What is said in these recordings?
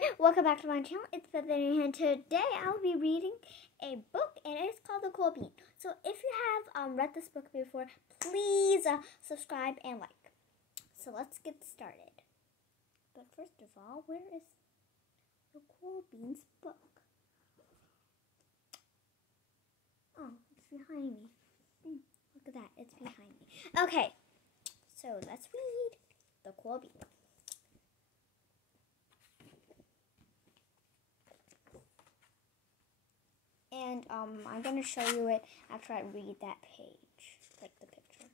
Hi, welcome back to my channel. It's Bethany, and today I'll be reading a book, and it's called The Cool Bean. So if you have read this book before, please subscribe and like. So let's get started. But first of all, where is The Cool Beans book? Oh, it's behind me. Look at that, it's behind me. Okay, so let's read The Cool Bean. And I'm going to show you it after I read that page, like the picture.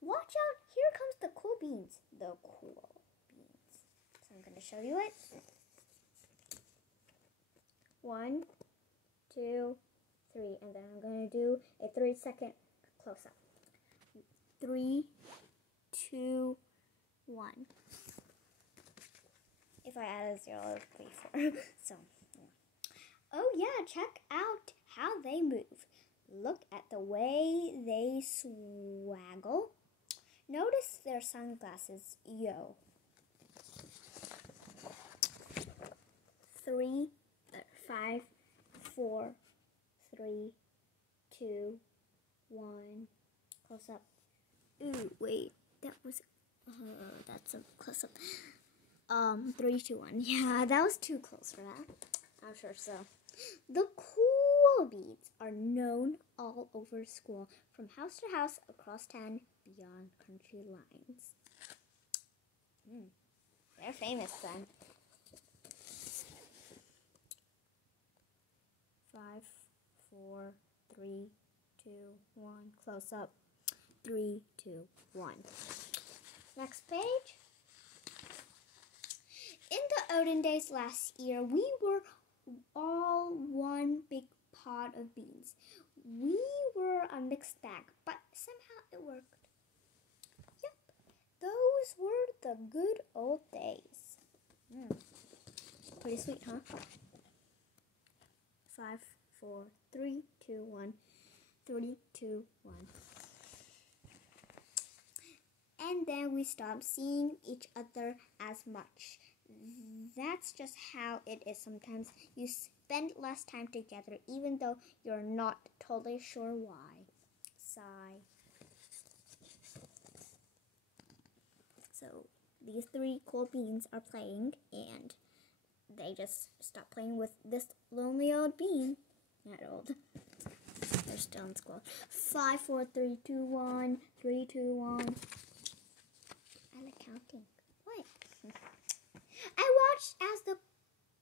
Watch out, here comes the cool beans. The cool beans. So I'm going to show you it. 1, 2, 3. And then I'm going to do a 3-second close-up. 3, 2, 1. If I add a 0, it would be 4. So... oh yeah, check out how they move. Look at the way they swaggle. Notice their sunglasses. Yo. 3, 5, 4, 3, 2, 1. Close up. Ooh, wait. That was, that's a close up. 3, 2, 1. Yeah, that was too close for that. I'm sure so. The cool beans are known all over school, from house to house, across town, beyond country lines. They're famous then. 5, 4, 3, 2, 1. Close up. 3, 2, 1. Next page. In the olden days last year, we were all one big pot of beans. We were a mixed bag, but somehow it worked. Yep, those were the good old days. Pretty sweet, huh? 5, 4, 3, 2, 1. 3, 2, 1. And then we stopped seeing each other as much. That's just how it is sometimes. You spend less time together even though you're not totally sure why. Sigh. So these 3 cool beans are playing, and they just stopped playing with this lonely old bean. Not old. They're still in school. 5, 4, 3, 2, 1. 3, 2, 1. I like counting. What? I watched as the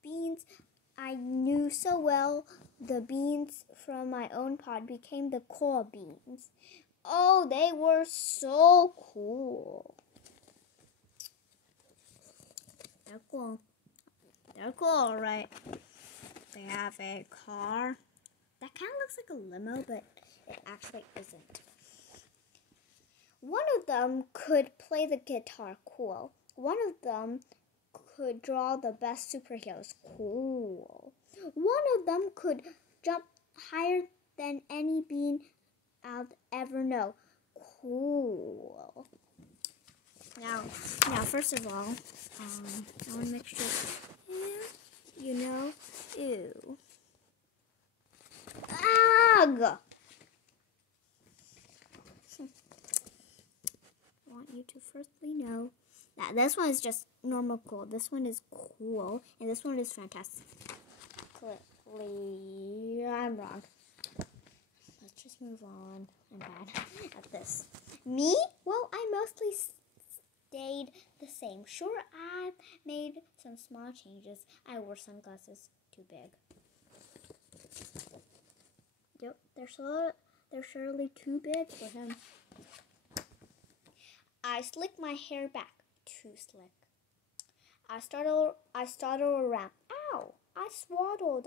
beans I knew so well, the beans from my own pod, became the cool beans. Oh, they were so cool. They're cool. They're cool, right? They have a car. That kind of looks like a limo, but it actually isn't. One of them could play the guitar. Cool. One of them could draw the best superheroes. Cool. One of them could jump higher than any bean I'll ever know. Cool. Now, first of all, I want to make sure, you know, ew. Ugh! I want you to firstly know that this one is just normal cool. This one is cool, and this one is fantastic. Clearly, I'm wrong. Let's just move on. I'm bad at this. Me? Well, I mostly stayed the same. Sure, I made some small changes. I wore sunglasses too big. Yep, they're surely too big for him. I slicked my hair back. Too slick. I startled around. Ow! I swallowed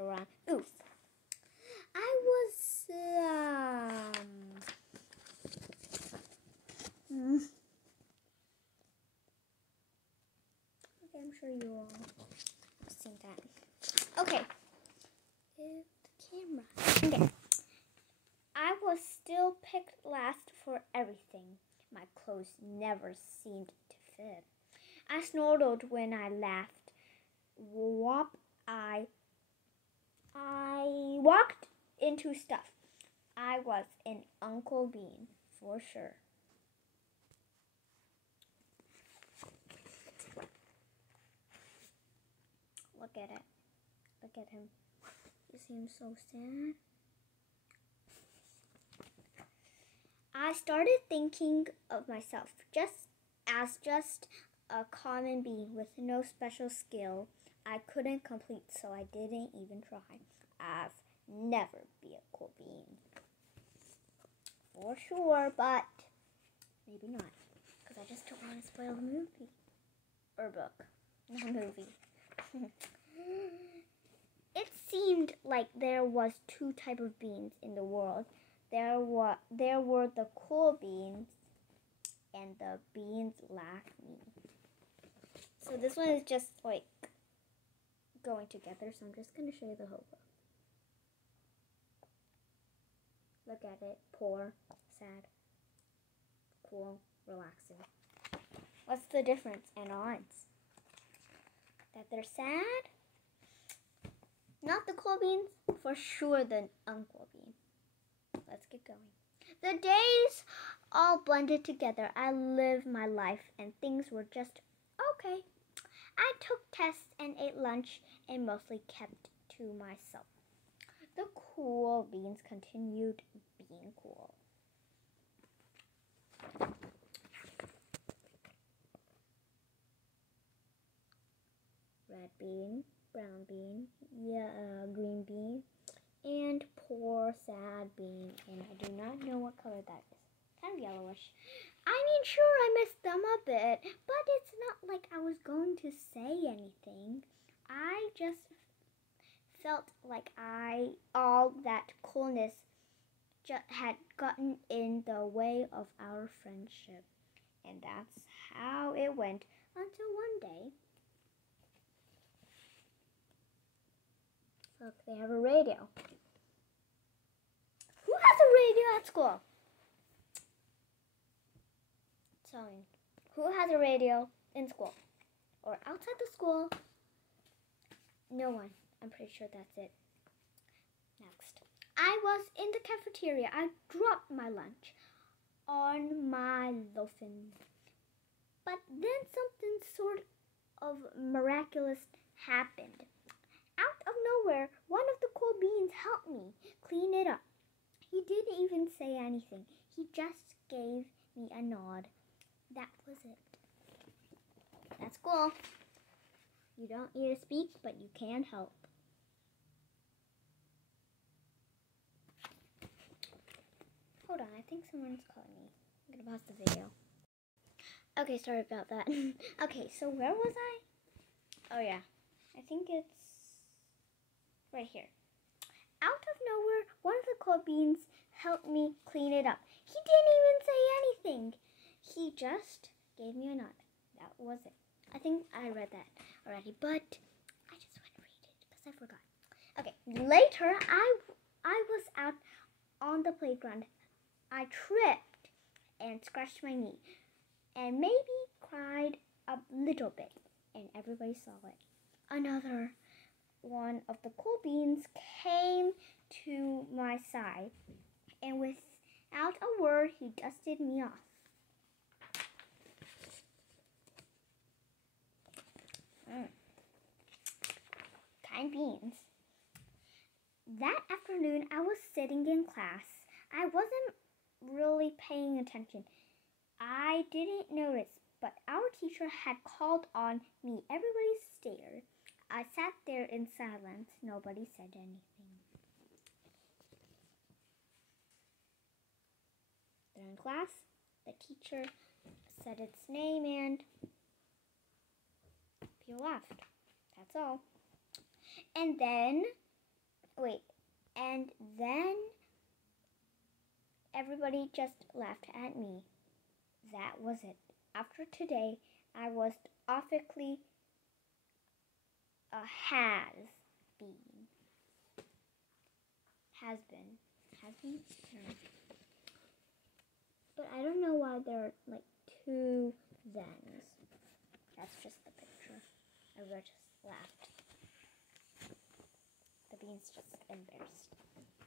around. Oof. I was, okay, I'm sure you all have seen that. Okay. The camera. Okay. I was still picked last for everything. My clothes never seemed to fit. I snortled when I laughed. Whop, I walked into stuff. I was an Uncle Bean, for sure. Look at it. Look at him. He seems so sad. I started thinking of myself just a common being with no special skill I couldn't complete, so I didn't even try. I've never be a cool bean. For sure, but maybe not. Because I just don't want to spoil the movie. Or book. Not movie. It seemed like there was two types of beans in the world. There were the cool beans and the beans like me. So this one is just like going together, so I'm just going to show you the whole book. Look at it. Poor, sad, cool, relaxing. What's the difference and odds? That they're sad? Not the cool beans, for sure the uncool bean. Let's get going. The days all blended together. I lived my life and things were just okay. I took tests and ate lunch and mostly kept to myself. The cool beans continued being cool. Red bean, brown bean, green bean, and poor sad bean. And I do not know what color that is. Kind of yellowish. I mean, sure, I messed them up a bit, but it's not like I was going to say anything. I just felt like all that coolness had gotten in the way of our friendship. And that's how it went until one day. Look, they have a radio. Who has a radio at school? Tell me, who has a radio in school? Or outside the school? No one. I'm pretty sure that's it. Next. I was in the cafeteria. I dropped my lunch on my loafing. But then something sort of miraculous happened. Out of nowhere, one of the cool beans helped me clean it up. He didn't even say anything. He just gave me a nod. That was it. That's cool. You don't need to speak, but you can help. Hold on, I think someone's calling me. I'm gonna pause the video. Okay, sorry about that. Okay, so where was I? Oh yeah, I think it's right here. Out of nowhere, one of the cool beans helped me clean it up. He didn't even say anything. He just gave me a nod. That was it. I think I read that already, but I just want to read it because I forgot. Okay, later I was out on the playground. I tripped and scratched my knee and maybe cried a little bit, and everybody saw it. Another one of the cool beans came to my side, and without a word, he dusted me off. Kind beans. That afternoon, I was sitting in class. I wasn't really paying attention. I didn't notice, but our teacher had called on me. Everybody stared. I sat there in silence. Nobody said anything. During class, the teacher said its name and people laughed. That's all. And then everybody just laughed at me. That was it. After today, I was officially a has-been. Has-been? No. But I don't know why there are like two thens. That's Everyone just laughed. The beans just embarrassed.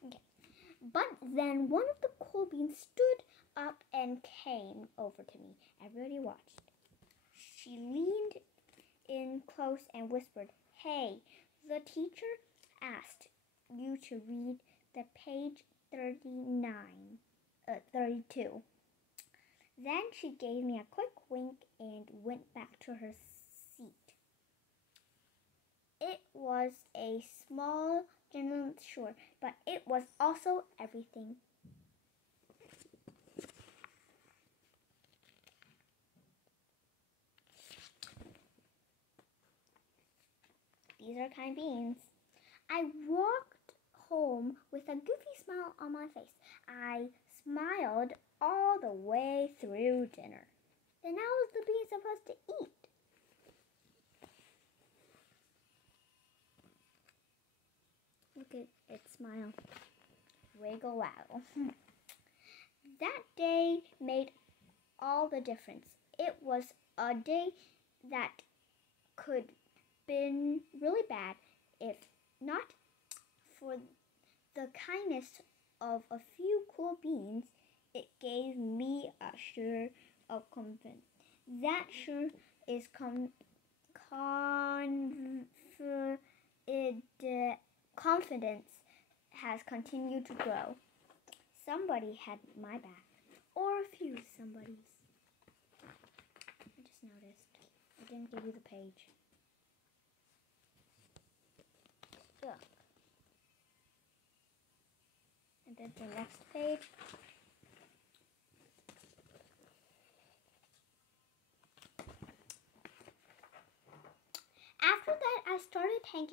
Okay. But then one of the cool beans stood up and came over to me. Everybody watched. She leaned in close and whispered, "Hey, the teacher asked you to read the page 32. Then she gave me a quick wink and went back to her seat. It was a small general store, but it was also everything. These are kind beans. I walked home with a goofy smile on my face. I smiled all the way through dinner. Then how was the bee supposed to eat? Look at its smile. Wiggle waggle. That day made all the difference. It was a day that could been really bad if not for the kindness of a few cool beans. It gave me a sure of confidence. That sure is confidence has continued to grow. Somebody had my back, or a few somebodies. I just noticed. I didn't give you the page. Look. And then the next page. After that, I started hanging